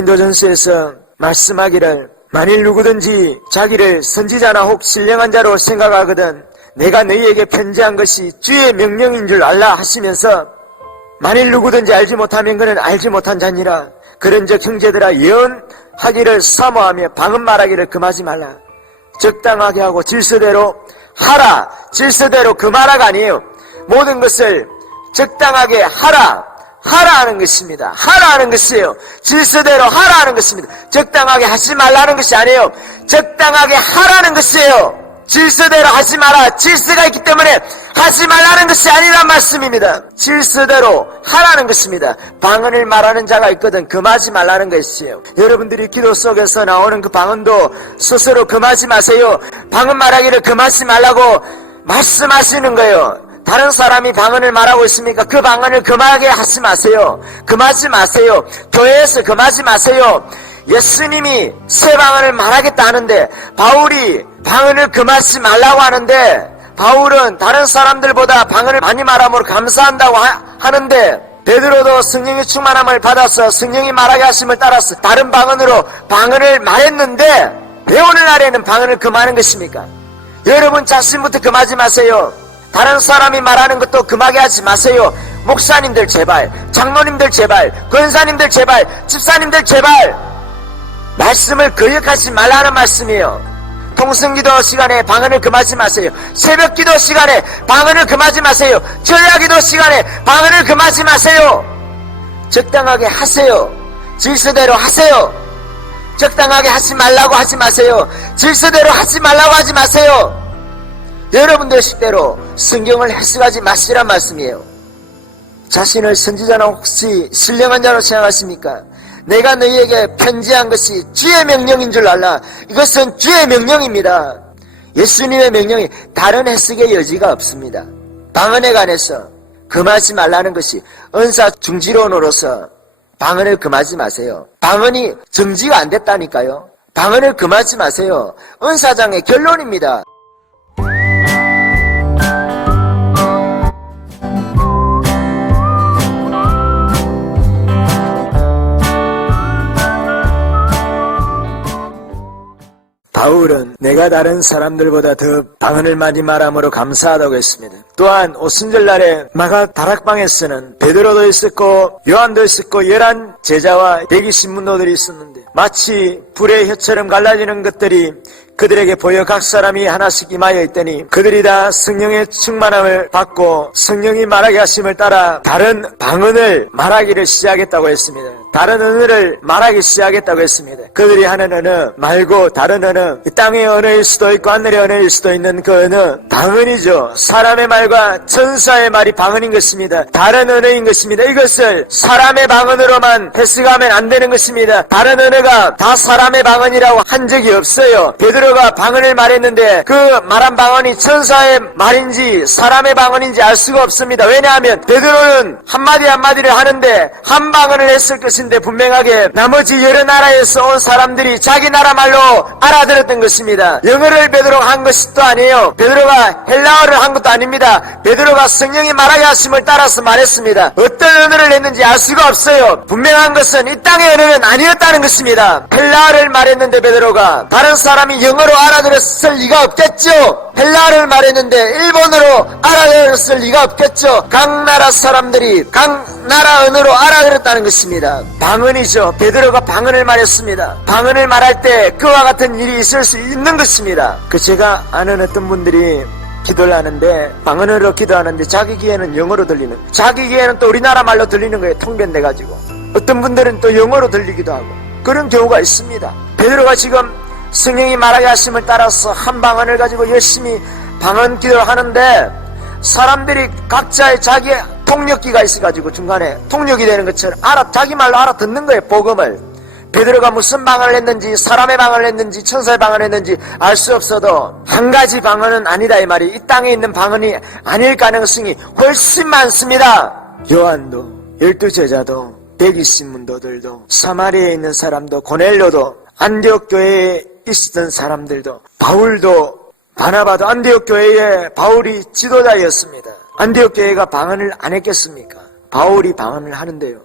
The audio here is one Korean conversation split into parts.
고린도전서에서 말씀하기를 만일 누구든지 자기를 선지자나 혹 신령한 자로 생각하거든 내가 너희에게 편지한 것이 주의 명령인 줄 알라 하시면서 만일 누구든지 알지 못하면 그는 알지 못한 자니라. 그런즉 형제들아 예언하기를 사모하며 방언 말하기를 금하지 말라. 적당하게 하고 질서대로 하라. 질서대로 금하라가 아니에요. 모든 것을 적당하게 하라 하라 하는 것입니다. 하라 하는 것이에요. 질서대로 하라 하는 것입니다. 적당하게 하지 말라는 것이 아니에요. 적당하게 하라는 것이에요. 질서대로 하지 마라. 질서가 있기 때문에 하지 말라는 것이 아니란 말씀입니다. 질서대로 하라는 것입니다. 방언을 말하는 자가 있거든 금하지 말라는 것이에요. 여러분들이 기도 속에서 나오는 그 방언도 스스로 금하지 마세요. 방언 말하기를 금하지 말라고 말씀하시는 거예요 다른 사람이 방언을 말하고 있으니까 그 방언을 금하게 하지 마세요 금하지 마세요 교회에서 금하지 마세요 예수님이 새 방언을 말하겠다 하는데 바울이 방언을 금하지 말라고 하는데 바울은 다른 사람들보다 방언을 많이 말함으로 감사한다고 하, 는데 베드로도 성령의 충만함을 받아서 성령이 말하게 하심을 따라서 다른 방언으로 방언을 말했는데 왜 오늘날에는 방언을 금하는 것입니까? 여러분 자신부터 금하지 마세요. 다른 사람이 말하는 것도 금하게 하지 마세요. 목사님들 제발, 장로님들 제발, 권사님들 제발, 집사님들 제발 말씀을 거역하지 말라는 말씀이에요. 통성기도 시간에 방언을 금하지 마세요. 새벽기도 시간에 방언을 금하지 마세요. 전야기도 시간에 방언을 금하지 마세요. 적당하게 하세요. 질서대로 하세요. 적당하게 하지 말라고 하지 마세요. 질서대로 하지 말라고 하지 마세요. 여러분들 식대로 성경을 해석하지 마시란 말씀이에요. 자신을 선지자나 혹시 신령한 자로 생각하십니까? 내가 너희에게 편지한 것이 주의 명령인 줄 알라. 이것은 주의 명령입니다. 예수님의 명령이 다른 해석의 여지가 없습니다. 방언에 관해서 금하지 말라는 것이 은사 중지론으로서 방언을 금하지 마세요. 방언이 정지가 안 됐다니까요. 방언을 금하지 마세요. 은사장의 결론입니다. 바울은 내가 다른 사람들보다 더 방언을 많이 말함으로 감사하다고 했습니다. 또한 오순절날에 마가 다락방에서는 베드로도 있었고 요한도 있었고 열한 제자와 대기 신문도들이 있었는데 마치 불의 혀처럼 갈라지는 것들이 그들에게 보여 각 사람이 하나씩 임하여 있더니 그들이 다 성령의 충만함을 받고 성령이 말하게 하심을 따라 다른 방언을 말하기를 시작했다고 했습니다. 다른 언어를 말하기 시작했다고 했습니다. 그들이 하는 언어 말고 다른 언어 이 땅의 언어일 수도 있고 하늘의 언어일 수도 있는 그 언어 방언이죠. 사람의 말과 천사의 말이 방언인 것입니다. 다른 언어인 것입니다. 이것을 사람의 방언으로만 해석하면 안 되는 것입니다. 다른 언어 가 다 사람의 방언이라고 한 적이 없어요. 베드로가 방언을 말했는데 그 말한 방언이 천사의 말인지 사람의 방언인지 알 수가 없습니다. 왜냐하면 베드로는 한마디 한마디를 하는데 한 방언을 했을 것인데 분명하게 나머지 여러 나라에서 온 사람들이 자기 나라 말로 알아들었던 것입니다. 영어를 베드로가 한또 아니에요. 베드로가 헬라어를 한 것도 아닙니다. 베드로가 성령이 말하게 하심을 따라서 말했습니다. 어떤 언어를 했는지 알 수가 없어요. 분명한 것은 이 땅의 언어는 아니었다는 것입니다. 헬라어를 말했는데 베드로가 다른 사람이 영어로 알아들었을 리가 없겠죠. 헬라어를 말했는데 일본어로 알아들었을 리가 없겠죠. 각 나라 사람들이 각 나라 언어로 알아들었다는 것입니다. 방언이죠. 베드로가 방언을 말했습니다. 방언을 말할 때 그와 같은 일이 있을 수 있는 것입니다. 그 제가 아는 어떤 분들이 기도를 하는데 방언으로 기도하는데 자기 귀에는 영어로 들리는 자기 귀에는 또 우리나라 말로 들리는 거예요. 통변돼 가지고 어떤 분들은 또 영어로 들리기도 하고 그런 경우가 있습니다. 베드로가 지금 성령이 말하게 하심을 따라서 한 방언을 가지고 열심히 방언 기도를 하는데 사람들이 각자의 자기의 통역기가 있어가지고 중간에 통역이 되는 것처럼 알아 자기 말로 알아 듣는 거예요 복음을. 베드로가 무슨 방언을 했는지 사람의 방언을 했는지 천사의 방언을 했는지 알 수 없어도 한 가지 방언은 아니다 이 말이. 이 땅에 있는 방언이 아닐 가능성이 훨씬 많습니다. 요한도 열두 제자도 대기신문도들도 사마리아에 있는 사람도 고넬료도 안디옥 교회에 있었던 사람들도 바울도 바나바도 안디옥 교회의 바울이 지도자였습니다. 안디옥 교회가 방언을 안 했겠습니까? 바울이 방언을 하는데요.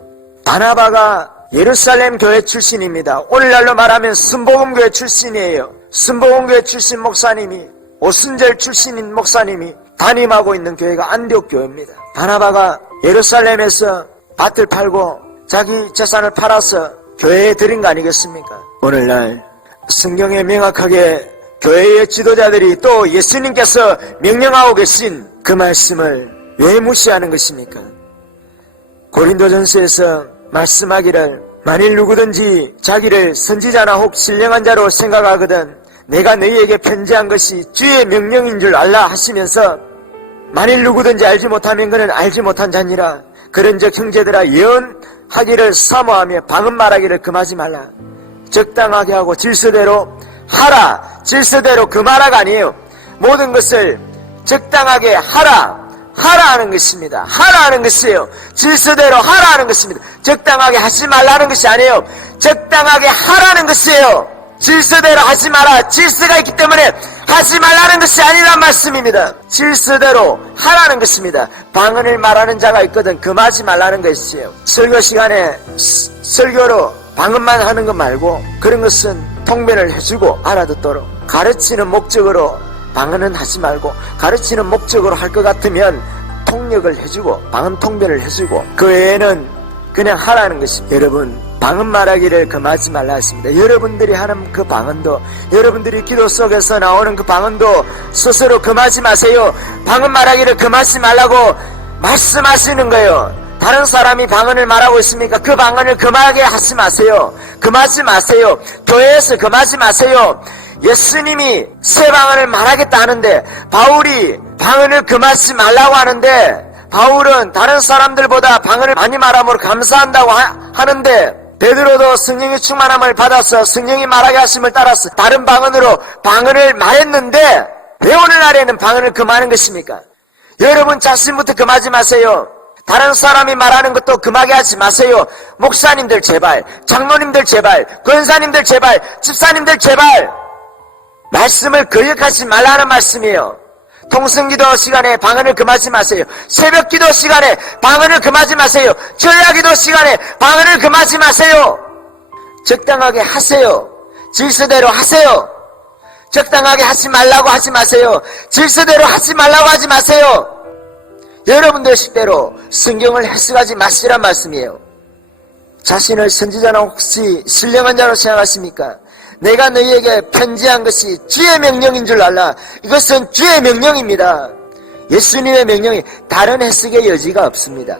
바나바가 예루살렘 교회 출신입니다. 오늘날로 말하면 순복음교회 출신이에요. 순복음교회 출신 목사님이 오순절 출신인 목사님이 담임하고 있는 교회가 안디옥 교회입니다. 바나바가 예루살렘에서 밭을 팔고 자기 재산을 팔아서 교회에 드린 거 아니겠습니까? 오늘날 성경에 명확하게 교회의 지도자들이 또 예수님께서 명령하고 계신 그 말씀을 왜 무시하는 것입니까? 고린도전서에서 말씀하기를 만일 누구든지 자기를 선지자나 혹 신령한 자로 생각하거든 내가 너희에게 편지한 것이 주의 명령인 줄 알라 하시면서 만일 누구든지 알지 못하면 그는 알지 못한 자니라. 그런즉 형제들아 예언하기를 사모하며 방언 말하기를 금하지 말라. 적당하게 하고 질서대로 하라. 질서대로 금하라가 아니에요. 모든 것을 적당하게 하라. 하라 하는 것입니다. 하라 하는 것이에요. 질서대로 하라 하는 것입니다. 적당하게 하지 말라는 것이 아니에요. 적당하게 하라는 것이에요. 질서대로 하지 마라. 질서가 있기 때문에 하지 말라는 것이 아니란 말씀입니다. 질서대로 하라는 것입니다. 방언을 말하는 자가 있거든 금하지 말라는 것이에요. 설교 시간에 스- 설교로 방언만 하는 것 말고 그런 것은 통변을 해주고 알아듣도록. 가르치는 목적으로 방언은 하지 말고 가르치는 목적으로 할 것 같으면 통역을 해주고 방언 통변을 해주고 그 외에는 그냥 하라는 것입니다. 여러분 방언 말하기를 금하지 말라 했습니다. 여러분들이 하는 그 방언도 여러분들이 기도 속에서 나오는 그 방언도 스스로 금하지 마세요. 방언 말하기를 금하지 말라고 말씀하시는 거예요. 다른 사람이 방언을 말하고 있습니까? 그 방언을 금하게 하지 마세요. 금하지 마세요. 교회에서 금하지 마세요. 예수님이 새 방언을 말하겠다 하는데 바울이 방언을 금하지 말라고 하는데 바울은 다른 사람들보다 방언을 많이 말함으로 감사한다고 하, 는데 베드로도 성령의 충만함을 받아서 성령이 말하게 하심을 따라서 다른 방언으로 방언을 말했는데 왜 오늘날에는 방언을 금하는 것입니까? 여러분 자신부터 금하지 마세요. 다른 사람이 말하는 것도 금하게 하지 마세요. 목사님들 제발, 장로님들 제발, 권사님들 제발, 집사님들 제발 말씀을 거역하지 말라는 말씀이에요. 통성기도 시간에 방언을 금하지 마세요. 새벽기도 시간에 방언을 금하지 마세요. 전야기도 시간에 방언을 금하지 마세요. 적당하게 하세요. 질서대로 하세요. 적당하게 하지 말라고 하지 마세요. 질서대로 하지 말라고 하지 마세요. 여러분들 식대로 성경을 해석하지 마시란 말씀이에요. 자신을 선지자나 혹시 신령한 자로 생각하십니까? 내가 너희에게 편지한 것이 주의 명령인 줄 알라. 이것은 주의 명령입니다. 예수님의 명령이 다른 해석의 여지가 없습니다.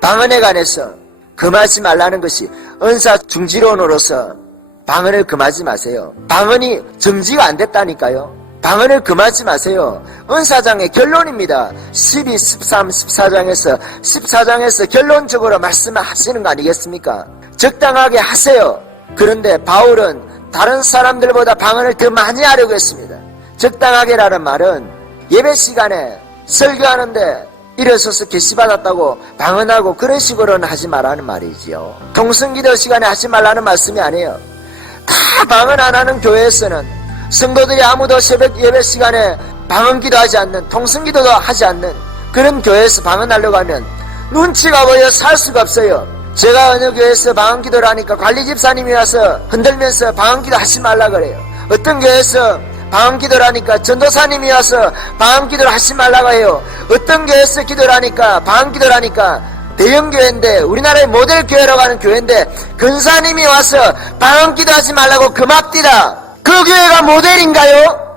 방언에 관해서 금하지 말라는 것이 은사 중지론으로서 방언을 금하지 마세요. 방언이 정지가 안 됐다니까요. 방언을 금하지 마세요. 은사장의 결론입니다. 12, 13, 14장에서 14장에서 결론적으로 말씀을 하시는 거 아니겠습니까? 적당하게 하세요. 그런데 바울은 다른 사람들보다 방언을 더 많이 하려고 했습니다. 적당하게라는 말은 예배 시간에 설교하는데 일어서서 계시받았다고 방언하고 그런 식으로는 하지 말라는 말이지요. 통성기도 시간에 하지 말라는 말씀이 아니에요. 다 방언 안 하는 교회에서는 성도들이 아무도 새벽 예배 시간에 방언기도 하지 않는 통성기도도 하지 않는 그런 교회에서 방언하려고 하면 눈치가 보여 살 수가 없어요. 제가 어느 교회에서 방언기도를 하니까 관리 집사님이 와서 흔들면서 방언기도 하지 말라 그래요. 어떤 교회에서 방언기도를 하니까 전도사님이 와서 방언기도를 하지 말라고 해요. 어떤 교회에서 기도를 하니까 방언기도를 하니까 대형교회인데 우리나라의 모델교회라고 하는 교회인데 근사님이 와서 방언기도 하지 말라고 금합디다. 그 교회가 모델인가요?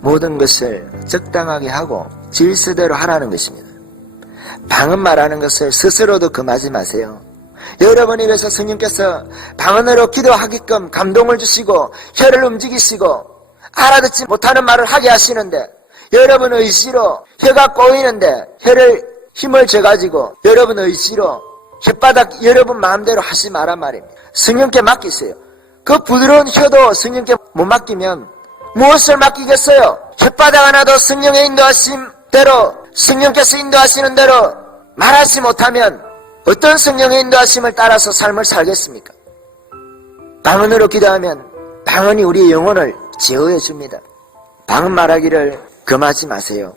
모든 것을 적당하게 하고 질서대로 하라는 것입니다. 방언 말하는 것을 스스로도 금하지 마세요. 여러분이 위해서 성령께서 방언으로 기도하게끔 감동을 주시고 혀를 움직이시고 알아듣지 못하는 말을 하게 하시는데 여러분 의지로 혀가 꼬이는데 혀를 힘을 줘가지고 여러분 의지로 혓바닥 여러분 마음대로 하지 마란 말입니다. 성령께 맡기세요. 그 부드러운 혀도 성령께 못 맡기면 무엇을 맡기겠어요? 혓바닥 하나도 성령의 인도하심대로 성령께서 인도하시는 대로 말하지 못하면 어떤 성령의 인도하심을 따라서 삶을 살겠습니까? 방언으로 기도하면 방언이 우리의 영혼을 제어해 줍니다. 방언 말하기를 금하지 마세요.